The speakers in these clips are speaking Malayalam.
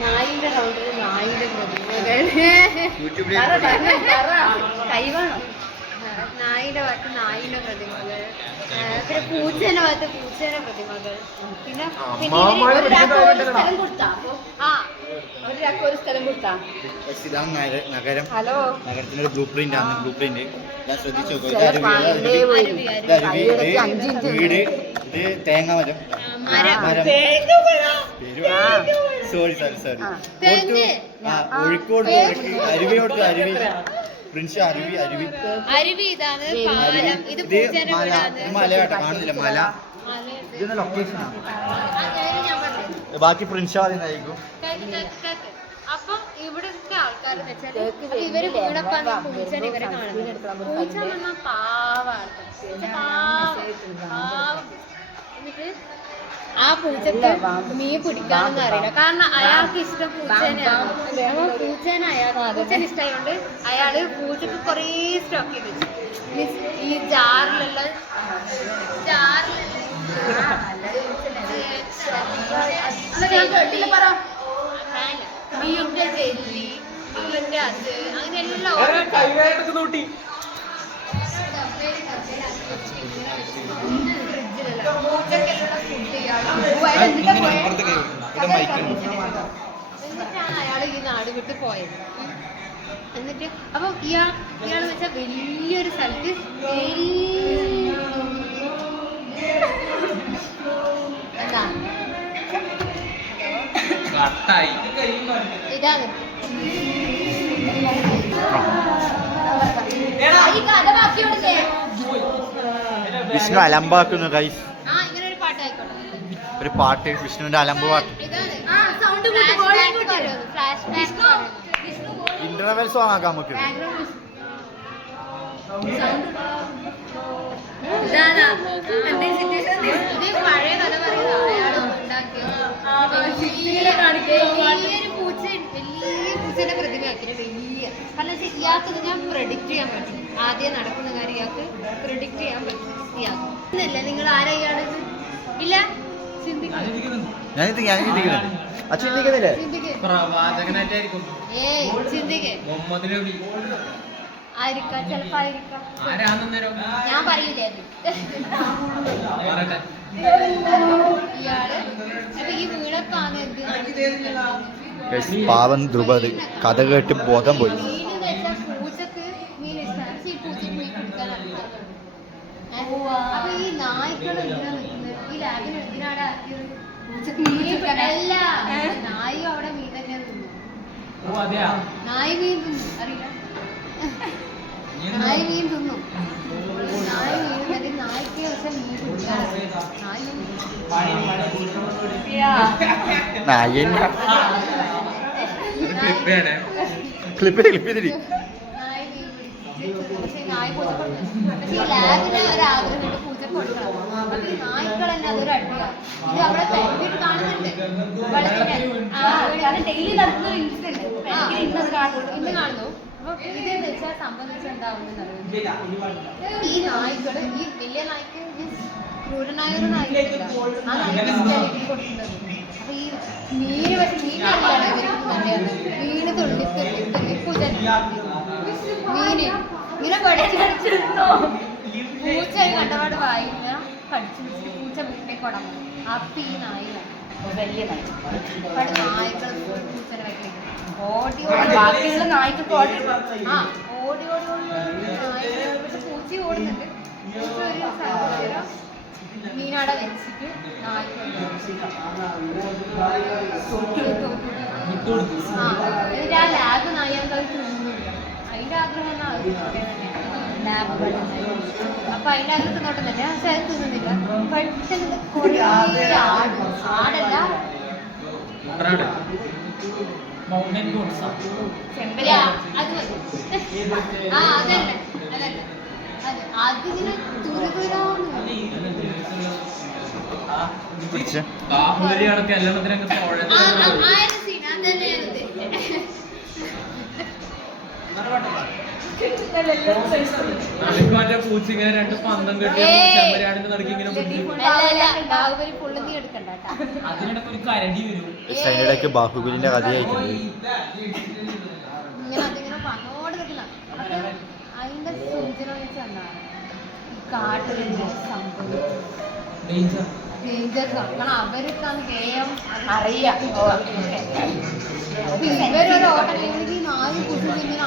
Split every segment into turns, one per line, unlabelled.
നായിന്റെ റൗണ്ടിൽ നായിന്റെ പ്രതിമകൾ കൈവാണോ നായിന്റെ ഭാഗത്ത് നായിന്റെ പ്രതിമകൾ. പിന്നെ പൂച്ചേന്റെ ഭാഗത്ത് പൂച്ചേന്റെ പ്രതിമകൾ. പിന്നെ പിന്നെ ഒരു സ്ഥലം കൊടുത്താ. ആ ഒരാൾക്ക് ഒരു സ്ഥലം കൊടുത്താ.
നഗരം.
ഹലോ.
നഗരത്തിന്റെ ഒരു ബ്ലൂ പ്രിന്റ് ആണ് ബ്ലൂ പ്രിന്റ് ഞാൻ ശ്രദ്ധിച്ചു വീട് ഇത് തേങ്ങ മരം.
മരം.
സോറി സോറി സോറി കോഴിക്കോട് അരുവിയോട്ട് അരുവി അരുവി. പ്രിൻസ് അരുവി അരുവി.
അരുവി ഇതാണ് പാലം. ഇത്
ഇത്
പൂച്ചേന്റെ
മല.
വീടാണ്
ഇത് മല. കേട്ടോ കാണുന്നില്ല മല. ഇതിന്റെ ലൊക്കേഷൻ. ബാക്കി പ്രിൻസ് പറയുന്നതായിരിക്കും.
അപ്പം ഇവിടുത്തെ ആൾക്കാർ ഇവർ വീണപ്പാണ് പൂച്ചനെ ഇവരെ കാണുന്നത്. പൂച്ച പറഞ്ഞാൽ പാവാണ്. പൂച്ച പാവം. പാവം. എന്നിട്ട് ആ പൂച്ചക്ക് മീൻ പിടിക്കാനൊന്നും അറിയില്ല. കാരണം അയാൾക്ക് ഇഷ്ടം പൂച്ചേനെയാണ്. പൂച്ചേനെ അയാൾക്ക് പൂച്ചേനെ ഇഷ്ടമായതുകൊണ്ട് അയാൾ പൂച്ചക്ക് കുറേ സ്റ്റോക്ക് ചെയ്ത് വെച്ചു. മീൻസ് ഈ ജാറിലുള്ള ജാറിലുള്ള മീന്റെ ജെല്ലി മീന്റെ അത് അങ്ങനെ എല്ലാം ഓരോ
കൈവേട്ടൊക്കെ നോട്ടി
എന്നിട്ടാണ് അയാൾ ഈ നാട് വിട്ട് പോയത്. എന്നിട്ട് അപ്പൊ ഇയാൾ ഇയാൾ വെച്ചാൽ വലിയൊരു സ്ഥലത്ത് എന്താ ഇതാണ്
വിഷ്ണു അലമ്പാക്കുന്നു ഗൈസ്
ഒരു
പാട്ട് വിഷ്ണുവിന്റെ അലമ്പ് പാട്ട്. ഇന്റർവെൽ സോങ് ആക്കാം നമുക്ക്
ഇതേ പഴയ കഥ പറയുന്നത് അയാൾ ഉണ്ടാക്കിയ പ്രതിമ പൂച്ച വലിയ കാരണം വെച്ചാൽ ഇയാൾക്ക് ഞാൻ പ്രഡിക്റ്റ് ചെയ്യാൻ പറ്റും. ആദ്യം നടക്കുന്ന കാര്യം ഇയാൾക്ക് പ്രഡിക്റ്റ് ചെയ്യാൻ പറ്റും. ഇയാൾക്ക്. ഇന്നല്ല നിങ്ങൾ ആരാ ഇയാളത് ഇല്ല. ആയിരിക്കാം ചിലപ്പോ ആയിരിക്കാം. ഞാൻ പറയില്ലേ? ഇയാൾ. അപ്പൊ ഈ വീടൊക്കെ ആണ്
എന്ത്? പാവം ധ്രുപത് കഥ കേട്ട് ബോധം പോയി.
നായി മീൻ തന്നെ മീൻ തിന്നു അറിയില്ല നായി മീൻ തിന്നു നായി മീൻ നായ്ക്ക് പക്ഷെ മീൻ
ക്ലിപ്പ്
ക്ലിപ്പ് ചെയ്തിരി
ഇന്ന് കാണുന്നു. ഇതെന്ന് വെച്ചാൽ ഈ നായ്ക്കൾ ഈ വലിയ നായ്ക്ക് ക്രൂരനായ ഒരു നായ്ക്കുണ്ടല്ലോ. ആ നായ്ക്ക് കൊടുക്കുന്നത് ഈ മീൻ പക്ഷെ മീൻ ഇവർക്ക് നല്ലതാണ് മീൻ തുള്ളി തുള്ളി തുള്ളി മീന് ഇങ്ങനെ പഠിച്ചു പഠിച്ചിരുന്നോ പൂച്ച കണ്ടപാട് വായില്ല. പഠിച്ചു പിടിച്ചിട്ട് പൂച്ച വീട്ടിലേക്ക് കൊടങ്ങും അപ്പൊ ഈ നായിലാണ് വലിയ നായ നായ്ക്കൾ പൂച്ചനെ വയ്ക്കുന്നത് ഓടി ഓടി
ബാക്കിയുള്ള നായ്ക്കൊക്കെ ഓടി
ആ ഓടി ഓടി ഓടി പക്ഷെ പൂച്ച ഓടുന്നുണ്ട് ഒരു സ്ഥലത്ത് മീനാടെ വെച്ചിട്ട് ആ ലാബ് നായകൾക്ക് അത് തിന്നുന്നില്ല അതിന്റെ ആഗ്രഹം എന്നാ ലാബ് അപ്പൊ അതിന്റെ ആഗ്രഹം തിന്നോട്ടുന്നില്ല പക്ഷെ അത് തിന്നുന്നില്ല. പെട്ടെന്ന് കുറേ ആട്. ആടല്ല.
മൗണ്ടൻ ഗോഡ്സാ
ചെമ്പല അത് ആ അതല്ല അതല്ല അത് അതിങ്ങനെ തുരുതുരാന്ന്
പിടിച്ച്
ബാഹുബലി അടക്കം എല്ലാത്തിനൊക്കെ
ആ ആ ആ ഒരു scene, അതന്നെ ഞാൻ ഉദ്ദേശിച്ചത്.
അവർക്ക് മറ്റേ പൂച്ച ഇങ്ങനെ രണ്ട് പന്തം കെട്ടി. ചെമ്മരാടിന്റെ നടുക്ക് ഇങ്ങനെ അതിനിടയ്ക്ക് ഒരു കരടി വരും.
അതിനിടയ്ക്ക് ബാഹുബലിന്റെ കഥയായിട്ടുണ്ട്
അതിന്റെ സൂചന വെച്ചാണ് എന്താണ് ഈ കാരണം അവർക്കാണ്
അറിയാം.
ഇവരൊരു ഓട്ടം ഈ നാല് കുട്ടികൾ ഇങ്ങനെ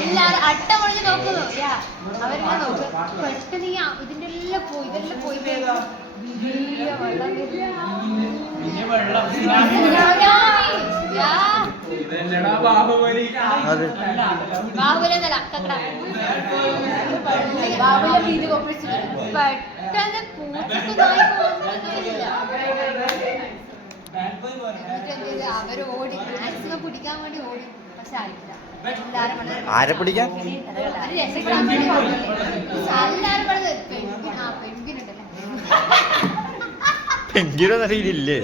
എല്ലാരും അട്ട പൊളിഞ്ഞ് നോക്കുന്നു യാ. അവരിങ്ങനെ നോക്കും. പെട്ടെന്ന് ഈ ഇതിന്റെ എല്ലാം പോയി ഇതെല്ലാം പോയി. വേഗം വലിയ വെള്ളം പെട്ടെന്ന് പൂച്ചക്ക് ഓടി മാക്സിമം പിടിക്കാൻ വേണ്ടി ഓടി പക്ഷെ ആയിട്ടില്ല
ആരെ പിടിക്കാൻ?
എല്ലാരും പെൺകുനുണ്ടല്ലേ
പെങ്കിലൊന്നും അറിയില്ലേ.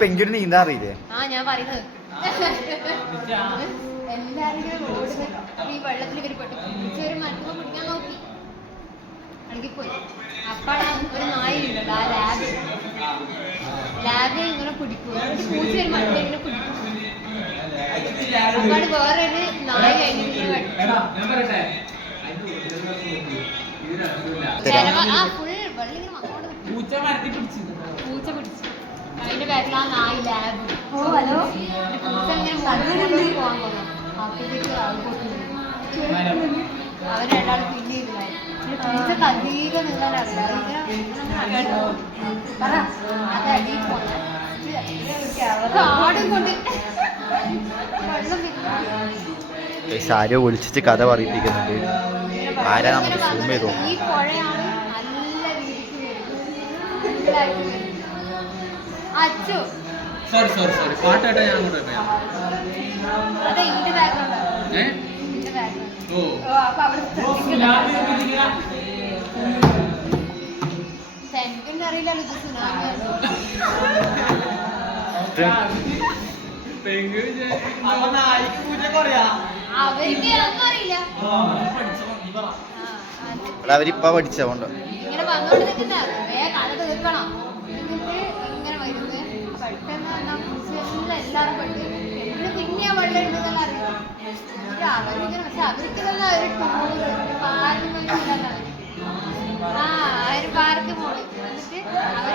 പെങ്കിന് നീന്താൻ അറിയില്ലേ?
ആ ഞാൻ പറയുന്നത്. എല്ലാരും ഈ വെള്ളത്തിൽ ഇവർ പെട്ടു. ഒരു മരത്തുമ്പോ പിടിക്കാൻ നോക്കി. അപ്പോഴാണ് ഒരു നായി ഉണ്ട് ആ ലാബ് ലാബ് ഇങ്ങനെ പിടിക്കും പൂച്ച ഒരു മരത്തിൽ ഇങ്ങനെ പിടിക്കും അപ്പാട് വേറൊരു നായി അതിന് ആ ഫുൾ വെള്ളം ഇങ്ങനെ നിൽക്കും.
പൂച്ച മരത്തി പിടിച്ചു.
പൂച്ച പിടിച്ചു. അതിന്റെ ബാക്കിൽ ആ നായി ലാബ്
ഓ ഹലോ?
പൂച്ച ഇങ്ങനെ പോകാൻ പോകുന്നു അപ്പോഴത്തേക്ക് പിന്നെ കതീരെ നിങ്ങളറിയാം
പറ
അത് അടിയിൽ പോണ കാടും കൊണ്ട്.
ആരോ ഒളിച്ചിട്ട് കഥ പറയിപ്പിക്കുന്നുണ്ട്. ആരാ നമുക്ക് സൂം ചെയ്തോ?
സോറി സോറി സോറി പാട്ട് കേട്ടാ ഞാൻ അങ്ങോട്ട് പോയാ
അപ്പൊ.
സെന്റിന് അറിയില്ലല്ലോ ഇത്. അവർക്ക് ഒന്നും അറിയില്ല. അവർ
അവിടെ അവരിപ്പ പഠിച്ചോണ്ട്
ഇങ്ങനെ വന്നോണ്ട് നിൽക്കുന്ന വേഗം കഥ തീർക്കണം. എന്നിട്ട് ഇങ്ങനെ വരുന്നത്. പെട്ടെന്ന് എന്നാ എല്ലാവരും അവരിങ്ങനെ പക്ഷെ അവർക്ക് തന്നെ ഒരു ടൂറ് ഒരു പാർക്ക് പോയിട്ടില്ല ആ ഒരു പാർക്ക് പോയി എന്നിട്ട്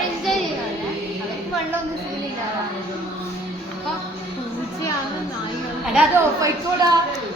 എൻജോയ് ചെയ്യുന്നതല്ലേ അവർക്ക് ഒന്നും സീനില്ല അപ്പൊ പൂച്ചയാണ്
ഓഫായിക്കോടാ
അതേടാ
ഇത്